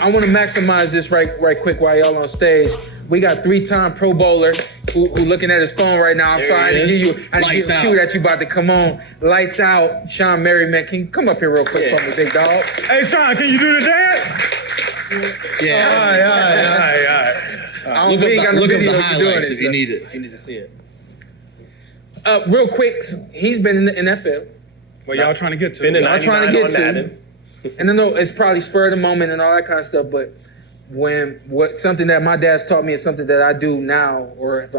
I want to maximize this right quick while y'all on stage. We got 3-time Pro Bowler who looking at his phone right now. I'm sorry, I didn't give you a cue that you about to come on. Lights out. Shawne Merriman, can you come up here real quick for me, big dog? Hey, Shawn, can you do the dance? Yeah. All right. Look up the highlights if you need it. If you need to see it. Real quick, he's been in the NFL. What y'all trying to get to? I'm trying to get to. And I know it's probably spur of the moment and all that kind of stuff, but something that my dad's taught me is something that I do now or have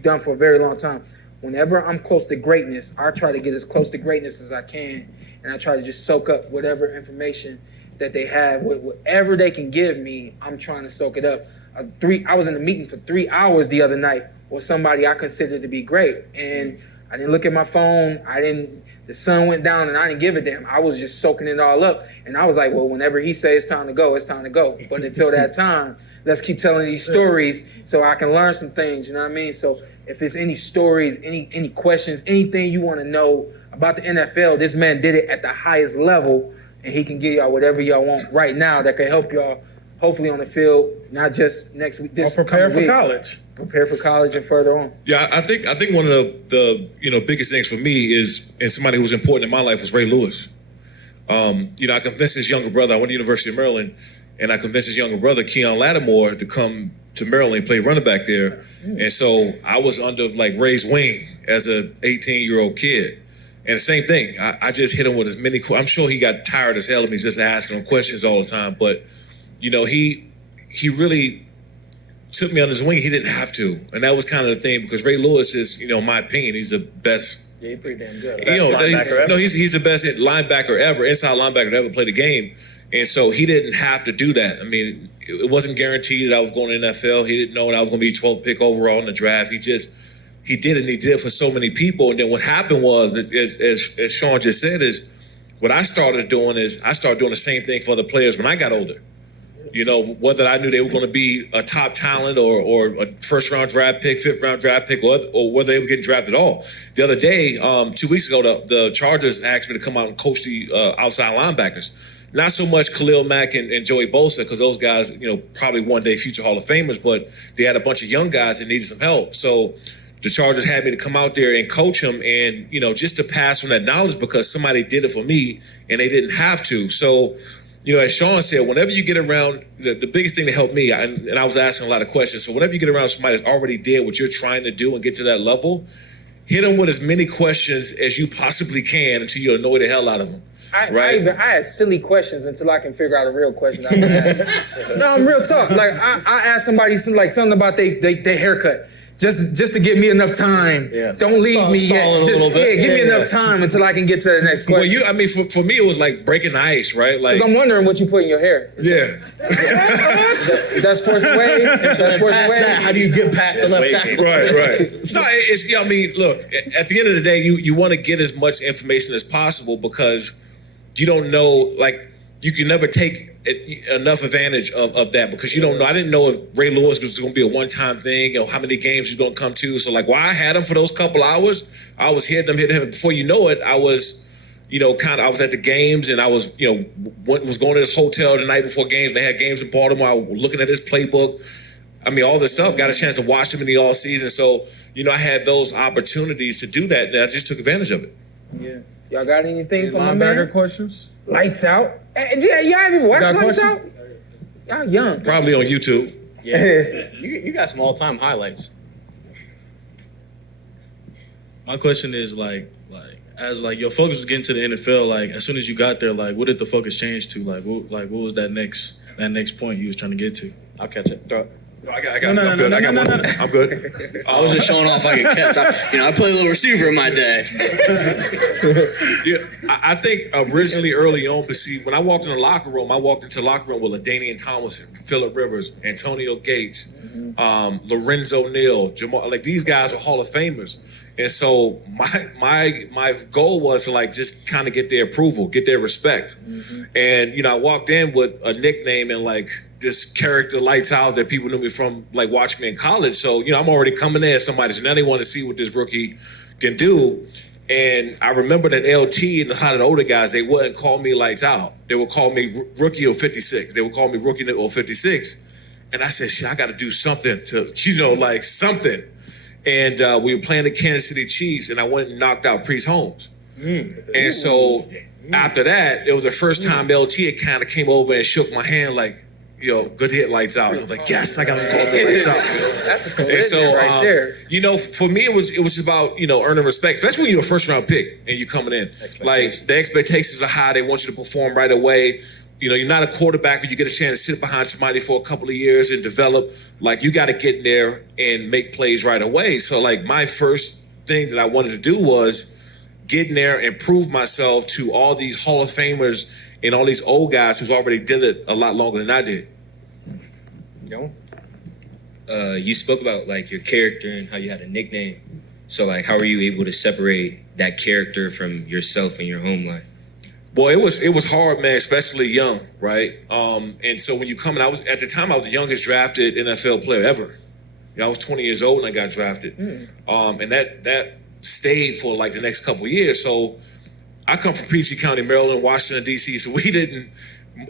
done for a very long time. Whenever I'm close to greatness, I try to get as close to greatness as I can, and I try to just soak up whatever information that they have, whatever they can give me. I'm trying to soak it up. I was in a meeting for 3 hours the other night with somebody I considered to be great, and I didn't look at my phone. The sun went down and I didn't give a damn. I was just soaking it all up. And I was like, well, whenever he says it's time to go, it's time to go. But until that time, let's keep telling these stories so I can learn some things, you know what I mean? So if it's any stories, any questions, anything you want to know about the NFL, this man did it at the highest level, and he can give y'all whatever y'all want right now that can help y'all, hopefully on the field, not just next week. Or prepare for college. Prepare for college and further on. Yeah, I think one of the biggest things for me is, and somebody who was important in my life was Ray Lewis. I convinced his younger brother. I went to the University of Maryland, and I convinced his younger brother, Keon Lattimore, to come to Maryland and play running back there. And so I was under Ray's wing as a 18-year-old kid. And the same thing, I just hit him with as many. I'm sure he got tired as hell of me just asking him questions all the time. But he really took me on his wing. He didn't have to, and that was kind of the thing, because Ray Lewis is, in my opinion, he's the best. Yeah, he's pretty damn good. He's the best linebacker ever, inside linebacker to ever play the game, and so he didn't have to do that. I mean, it wasn't guaranteed that I was going to the NFL. He didn't know that I was going to be 12th pick overall in the draft. He did it, and he did it for so many people. And then what happened was, as Shawn just said, is what I started doing the same thing for the players when I got older. Whether I knew they were going to be a top talent or a first-round draft pick, fifth-round draft pick, or whether they were getting drafted at all. The other day, 2 weeks ago, the Chargers asked me to come out and coach the outside linebackers. Not so much Khalil Mack and Joey Bosa, because those guys, probably one day future Hall of Famers, but they had a bunch of young guys that needed some help. So the Chargers had me to come out there and coach them, and, just to pass on that knowledge, because somebody did it for me and they didn't have to. So, as Shawn said, whenever you get around, the biggest thing to help me, and I was asking a lot of questions, so whenever you get around somebody that's already did what you're trying to do and get to that level, hit them with as many questions as you possibly can until you annoy the hell out of them. I had silly questions until I can figure out a real question. No, I'm real talk. I asked somebody something about their haircut. Just to give me enough time. Yeah. Don't leave me yet. A little bit. Give me enough time until I can get to the next question. Well, for me, it was like breaking the ice, right? Because I'm wondering what you put in your hair. Yeah. Is that sports waves? How do you get past the left tackle? Right. No, look, at the end of the day, you want to get as much information as possible, because you don't know, you can never take enough advantage of that, because you don't know. I didn't know if Ray Lewis was going to be a one-time thing, how many games he's going to come to. So while I had him for those couple hours, I was hitting him. Before you know it, I was, I was at the games, and I was, was going to this hotel the night before games. They had games in Baltimore. I was looking at his playbook. All this stuff. Got a chance to watch him in the all season. So, I had those opportunities to do that, and I just took advantage of it. Yeah. Y'all got anything for my man? man? Questions? Lights Out. Yeah, y'all haven't watched Lights Out? Y'all young. Probably on YouTube. Yeah. You got some all-time highlights. My question is as your focus is getting to the NFL, as soon as you got there, what did the focus change to? What was that next point you was trying to get to? I'll catch it. No, I got one. I'm good. I was just showing off I could catch. I played a little receiver in my day. Yeah, I think originally early on, but see, when I walked in the locker room, with LaDainian Tomlinson, Phillip Rivers, Antonio Gates, Lorenzo Neal, Jamal. These guys are Hall of Famers. And so my goal was to just kind of get their approval, get their respect. Mm-hmm. And, I walked in with a nickname and this character Lights Out that people knew me from, watching me in college. So, I'm already coming there as somebody. So now they want to see what this rookie can do. And I remember that LT and a lot of the older guys, they wouldn't call me lights out. They would call me rookie or 56. They would call me rookie or 56. And I said, shit, I got to do something to, like something. And we were playing the Kansas City Chiefs, and I went and knocked out Priest Holmes. And so after that, it was the first time LT had kind of came over and shook my hand like, good hit, lights out. And I was like, yes, I got to call the lights out. That's a collision right there. For me, it was just about, earning respect, especially when you're a first round pick and you're coming in. Like, the expectations are high. They want you to perform right away. You're not a quarterback where you get a chance to sit behind somebody for a couple of years and develop. Like, you got to get in there and make plays right away. So, like, my first thing that I wanted to do was get in there and prove myself to all these Hall of Famers and all these old guys who's already did it a lot longer than I did. You spoke about, like, your character and how you had a nickname. So, like, how were you able to separate that character from yourself in your home life? Boy, it was hard, man, especially young, right? And so when you come in, at the time I was the youngest drafted NFL player ever. I was 20 years old when I got drafted. And that stayed for like the next couple of years. So I come from Peachtree County, Maryland, Washington, D.C., so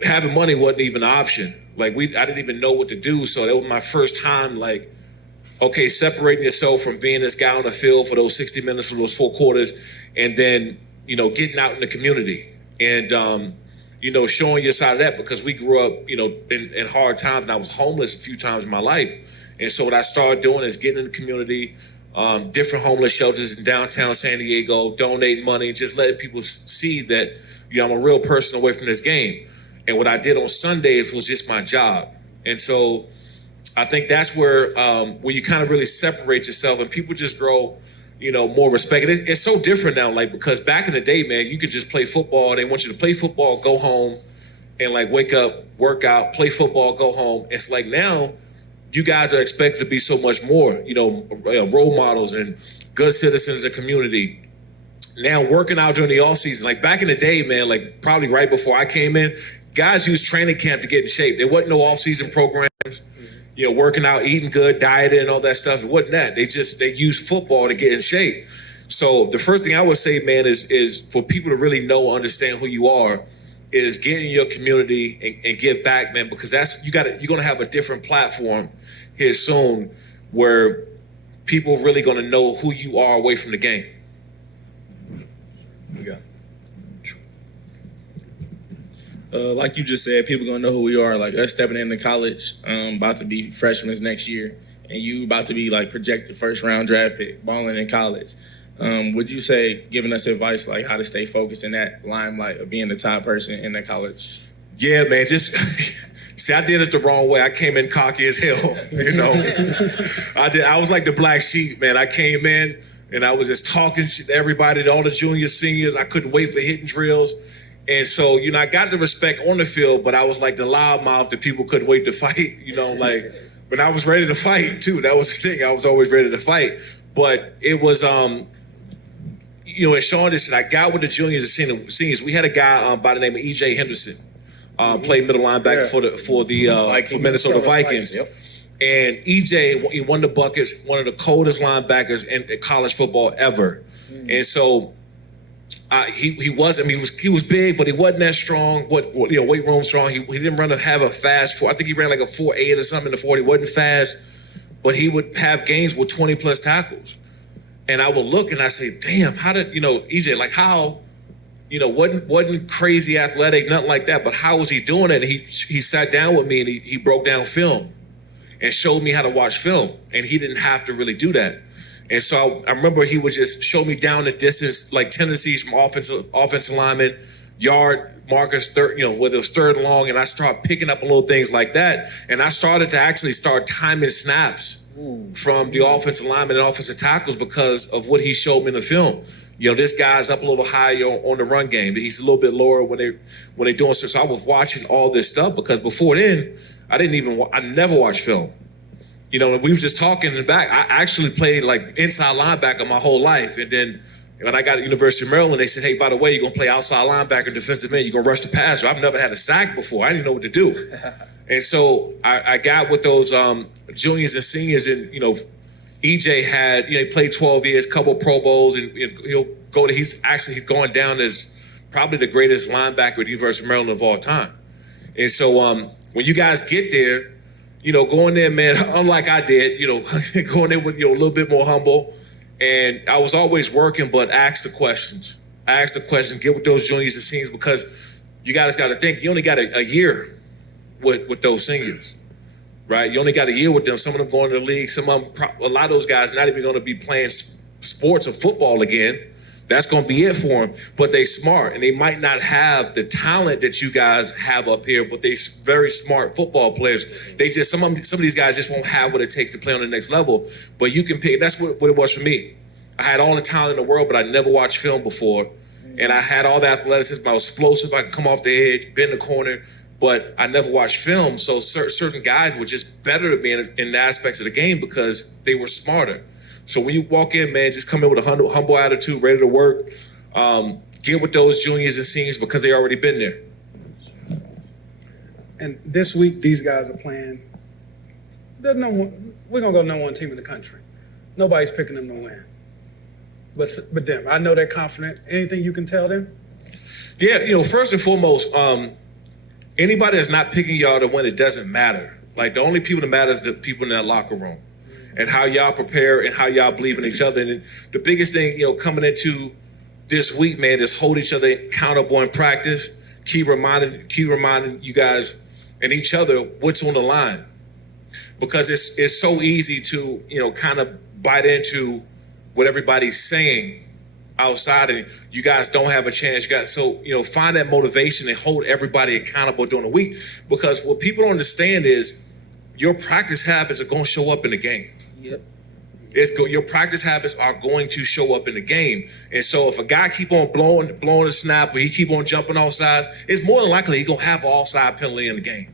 having money wasn't even an option. Like, I didn't even know what to do. So that was my first time, like, okay, separating yourself from being this guy on the field for those 60 minutes, for those 4 quarters, and then, getting out in the community. And, showing your side of that, because we grew up, in hard times, and I was homeless a few times in my life. And so what I started doing is getting in the community, different homeless shelters in downtown San Diego, donating money, just letting people see that, I'm a real person away from this game. And what I did on Sundays was just my job. And so I think that's where you kind of really separate yourself, and people just grow more respect. It's so different now, like, because back in the day, man, you could just play football. They want you to play football, go home, and like wake up, work out, play football, go home. It's like now you guys are expected to be so much more, role models and good citizens of the community. Now working out during the off season, like back in the day, man, like probably right before I came in, guys used training camp to get in shape. There wasn't no off season programs. Working out, eating good, dieting, and all that stuff. It wasn't that. They use football to get in shape. So the first thing I would say, man, is for people to really know, understand who you are, is get in your community and give back, man, because you're going to have a different platform here soon where people are really going to know who you are away from the game. Like you just said, people gonna know who we are. Like us stepping into college, about to be freshmen next year, and you about to be like projected first round draft pick, balling in college. Would you say giving us advice like how to stay focused in that limelight of being the top person in the college? Yeah, man. Just see, I did it the wrong way. I came in cocky as hell. I was like the black sheep, man. I came in and I was just talking shit to everybody, to all the juniors, seniors. I couldn't wait for hitting drills. And so, I got the respect on the field, but I was like the loudmouth that people couldn't wait to fight, but I was ready to fight too. That was the thing. I was always ready to fight. But it was, as Shawn just said, I got with the juniors and seniors. We had a guy by the name of E.J. Henderson, played middle linebacker for Minnesota Vikings. Yep. And E.J., he won the buckets, one of the coldest linebackers in college football ever. And so, he was big, but he wasn't that strong. Weight room strong. He didn't have a fast 4. I think he ran like a 4.8 or something in the 40. He wasn't fast, but he would have games with 20 plus tackles. And I would look and I say, damn, how did EJ, like how, wasn't crazy athletic, nothing like that, but how was he doing it? And he sat down with me and he broke down film and showed me how to watch film, and he didn't have to really do that. And so I remember he would just show me down the distance, like tendencies from offensive linemen, yard markers, whether it was third and long, and I started picking up little things like that. And I started to actually start timing snaps from the offensive linemen and offensive tackles because of what he showed me in the film. This guy's up a little higher on the run game, but he's a little bit lower when they're doing so. So I was watching all this stuff because before then, I never watched film. We were just talking in the back. I actually played like inside linebacker my whole life. And then when I got at University of Maryland, they said, hey, by the way, you're going to play outside linebacker, defensive end. You're going to rush the passer. I've never had a sack before. I didn't know what to do. And so I got with those juniors and seniors, and, EJ had, he played 12 years, couple Pro Bowls, and he'll he's going down as probably the greatest linebacker at the University of Maryland of all time. And so when you guys get there, going there, man, unlike I did, going there with, a little bit more humble. And I was always working, but ask the questions. Get with those juniors and seniors, because you guys got to think, you only got a year with those seniors, right? You only got a year with them. Some of them going to the league. Some of them, a lot of those guys not even going to be playing sports or football again. That's going to be it for them. But they smart, and they might not have the talent that you guys have up here, but they very smart football players. They just some of these guys just won't have what it takes to play on the next level. But you can pick. That's what it was for me. I had all the talent in the world, but I never watched film before. And I had all the athleticism. I was explosive. I could come off the edge, bend the corner, but I never watched film. So certain guys were just better than me in the aspects of the game because they were smarter. So when you walk in, man, just come in with a humble attitude, ready to work. Get with those juniors and seniors because they already been there. And this week, these guys are playing. We're going to go number one team in the country. Nobody's picking them to win. But them, I know they're confident. Anything you can tell them? Yeah, first and foremost, anybody that's not picking y'all to win, it doesn't matter. Like, the only people that matter is the people in that locker room and how y'all prepare and how y'all believe in each other. And the biggest thing, coming into this week, man, is hold each other accountable in practice. Keep reminding you guys and each other what's on the line. Because it's so easy to, kind of bite into what everybody's saying outside, and you guys don't have a chance. Find that motivation and hold everybody accountable during the week, because what people don't understand is your practice habits are going to show up in the game. Yep. Your practice habits are going to show up in the game. And so if a guy keep on blowing the snap, or he keep on jumping off sides, it's more than likely he's going to have an offside penalty in the game.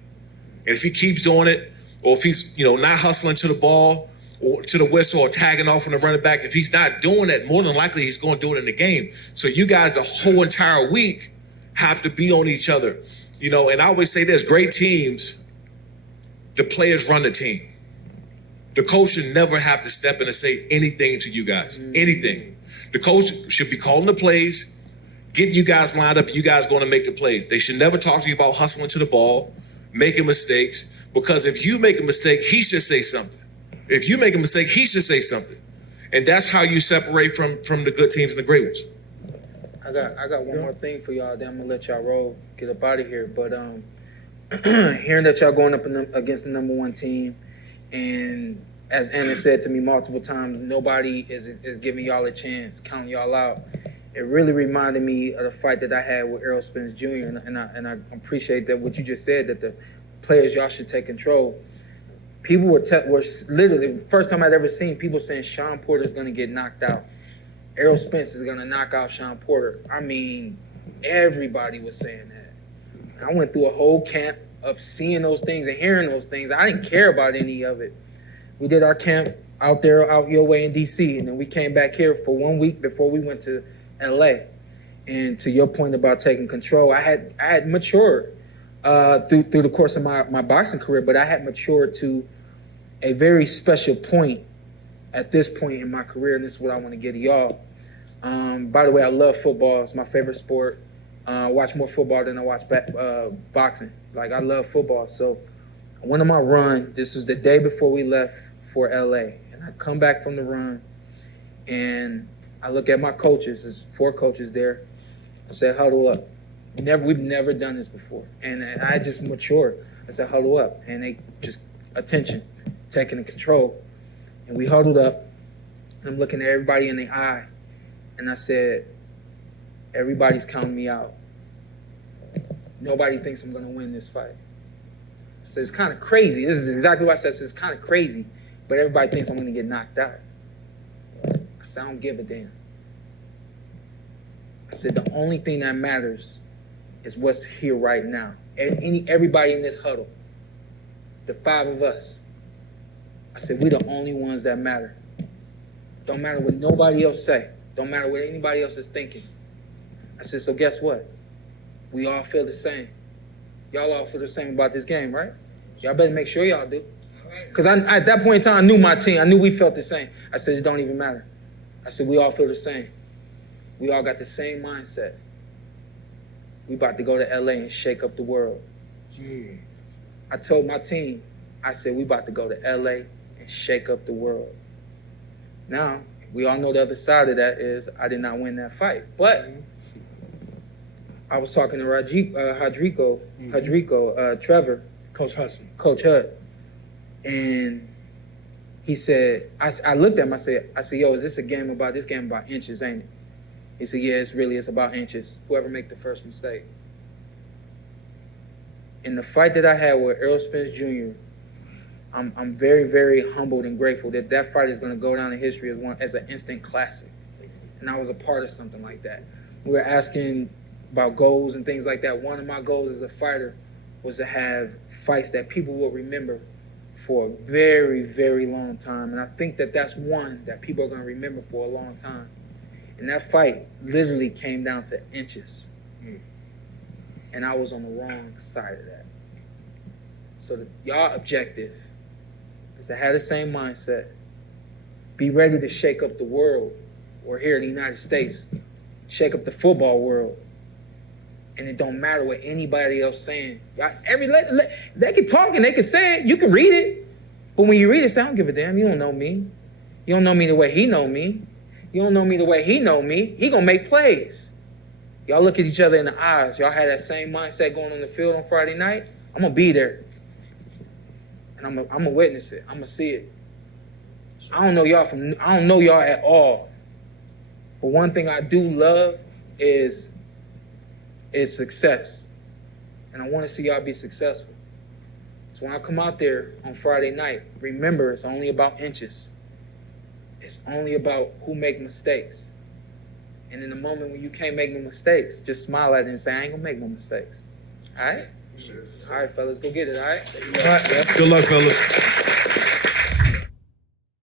And if he keeps doing it, or if he's not hustling to the ball, or to the whistle, or tagging off on the running back, if he's not doing that, more than likely he's going to do it in the game. So you guys the whole entire week have to be on each other. And I always say this, great teams, the players run the team. The coach should never have to step in and say anything to you guys, anything. The coach should be calling the plays, getting you guys lined up, you guys going to make the plays. They should never talk to you about hustling to the ball, making mistakes, because if you make a mistake, he should say something. If you make a mistake, he should say something. And that's how you separate from the good teams and the great ones. I got one more thing for y'all, then I'm going to let y'all roll, get up out of here. But hearing that y'all going up against the number one team, and as Anna said to me multiple times, nobody is giving y'all a chance, counting y'all out. It really reminded me of the fight that I had with Errol Spence Jr. And I appreciate that what you just said, that the players, y'all should take control. People were literally, the first time I'd ever seen people saying Shawn Porter is going to get knocked out. Errol Spence is going to knock out Shawn Porter. I mean, everybody was saying that. I went through a whole camp of seeing those things and hearing those things. I didn't care about any of it. We did our camp out your way in D.C., and then we came back here for 1 week before we went to L.A. And to your point about taking control, I had matured through the course of my boxing career, but I had matured to a very special point at this point in my career, and this is what I want to get to y'all. By the way, I love football. It's my favorite sport. I watch more football than I watch boxing. Like, I love football. So I went on my run. This was the day before we left for L.A. And I come back from the run, and I look at my coaches. There's 4 coaches there. I said, huddle up. We've never done this before. And I just matured. I said, huddle up. And they just, attention, taking control. And we huddled up. I'm looking at everybody in the eye. And I said, everybody's counting me out. Nobody thinks I'm going to win this fight. I said, it's kind of crazy. This is exactly what I said. It's kind of crazy. But everybody thinks I'm going to get knocked out. I said, I don't give a damn. I said, the only thing that matters is what's here right now. Everybody in this huddle, the 5 of us, I said, we're the only ones that matter. Don't matter what nobody else say. Don't matter what anybody else is thinking. I said, so guess what? We all feel the same. Y'all all feel the same about this game, right? Y'all better make sure y'all do. Because at that point in time, I knew my team. I knew we felt the same. I said, it don't even matter. I said, we all feel the same. we all got the same mindset. We about to go to LA and shake up the world. I told my team, I said, we about to go to LA and shake up the world. Now, we all know the other side of that is I did not win that fight. But I was talking to Trevor. Coach Hudson. Coach Hud. And he said, I looked at him, I said, yo, is this game about inches, ain't it? He said, yeah, it's about inches. Whoever make the first mistake. In the fight that I had with Errol Spence Jr., I'm very, very humbled and grateful that fight is going to go down in history as an instant classic. And I was a part of something like that. We were asking about goals and things like that. One of my goals as a fighter was to have fights that people will remember for a very, very long time. And I think that that's one that people are going to remember for a long time. And that fight literally came down to inches. And I was on the wrong side of that. So y'all objective is to have the same mindset. Be ready to shake up the world, or here in the United States, shake up the football world. And it don't matter what anybody else saying. They can talk and they can say it. You can read it. But when you read it, say, I don't give a damn. You don't know me. You don't know me the way he know me. You don't know me the way he know me. He gonna make plays. Y'all look at each other in the eyes. Y'all had that same mindset going on the field on Friday night. I'm gonna be there. And I'm gonna witness it. I'm gonna see it. I don't know y'all at all. But one thing I do love is success. And I want to see y'all be successful. So when I come out there on Friday night, remember it's only about inches. It's only about who make mistakes. And in the moment when you can't make no mistakes, just smile at it and say, I ain't gonna make no mistakes. All right? All right, fellas, go get it, all right? All right. Good luck, fellas.